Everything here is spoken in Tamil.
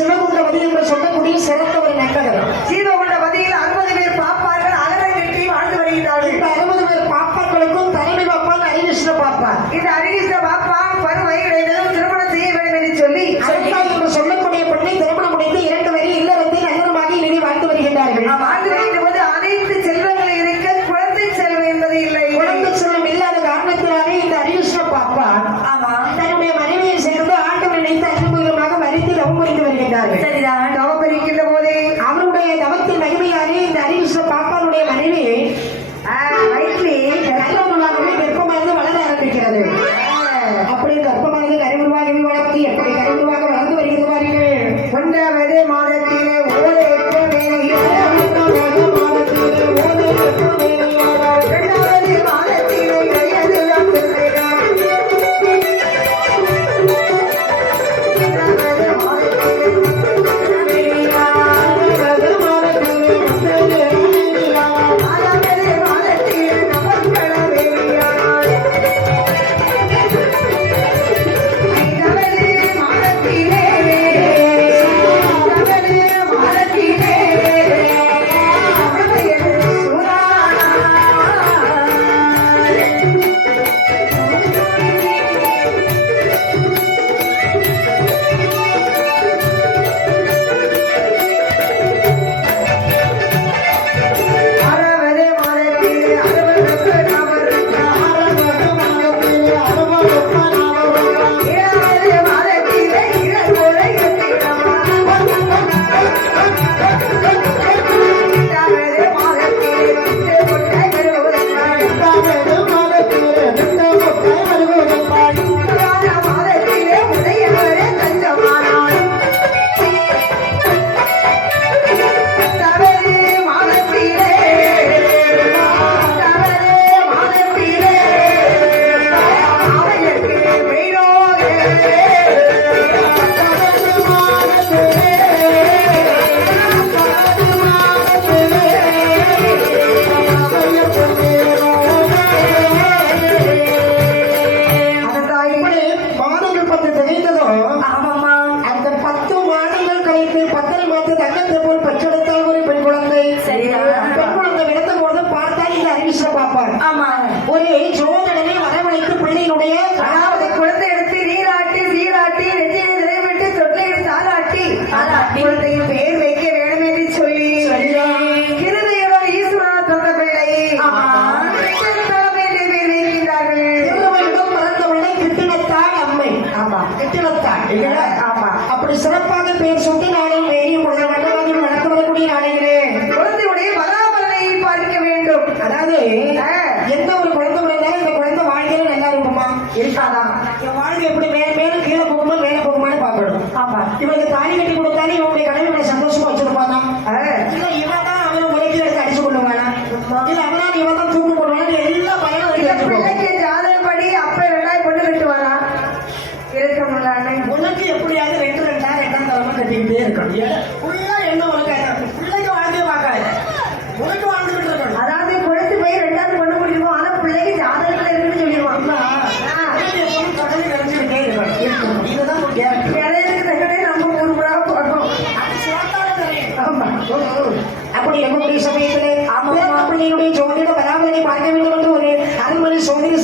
சிறந்த வழி என்று சொல்லக்கூடிய சிறந்த சரிதான் இருக்கின்ற போது அவனுடைய தவத்தின் மகிமையாரு இந்த அறிவிச பாப்பானுடைய மனைவி வயிற்று கற்பமாகவே கற்பமானது வளர ஆரம்பிக்கிறது. அப்படி கற்பமானது கருவுருவாக வளர்த்து எப்படி கருவுருவாக வளர்ந்து வருகிறவார்கள் ஒன்றாவது மாதத்தில் பிள்ளையினுடைய அதாவது குழந்தை எடுத்து நீராட்டி சீராட்டி நெற்றியை நிறைவேற்றி தொட்டிலை தாலாட்டி. குழந்தையின் பெயர் வைக்க வேண்டும் என்று சொல்லி இருதயம் ஈஸ்வரன் தந்த பிள்ளை. அப்படி சிறப்பாக பேர் சுட்டி நாளை மேரி உள்ள வண்ணவாதில் நடக்க வரக்கூடிய நாளைகளே இருக்காதா? என் வாழ்க்கை எப்படி? மேல மேல கீழே போகுமா மேல போகுமான்னு பார்க்கணும். ஆமா. இவனுக்கு தாலி கட்டி கொடுத்தாலும் இவனுடைய கடமை இவனை சந்தோஷமா வச்சிருப்பானா? இவன் தான் அவனை முறைக்கு எடுத்து அடிச்சு கொள்ளுவானா? இல்ல அவனா இவன் தான் தூக்கு போடுவானா? எல்லா பயனும் பிள்ளைக்கு ஜாதகப்படி அப்ப ரெண்டாயிரம் பொண்ணு கட்டுவாரா? இருக்க முடியல உனக்கு எப்படியாவது ரெண்டு ரெண்டா ரெண்டாம் தரமா கட்டிக்கிட்டே இருக்கணும். അപ്പോൾ ഇലങ്കുട്ടി സഭയത്തിലെ അമ്പലപ്പള്ളിയുടെ ജോലിയുടെ പരാമതി പറഞ്ഞുകൊണ്ട് ഒരു അരമണി സോദരി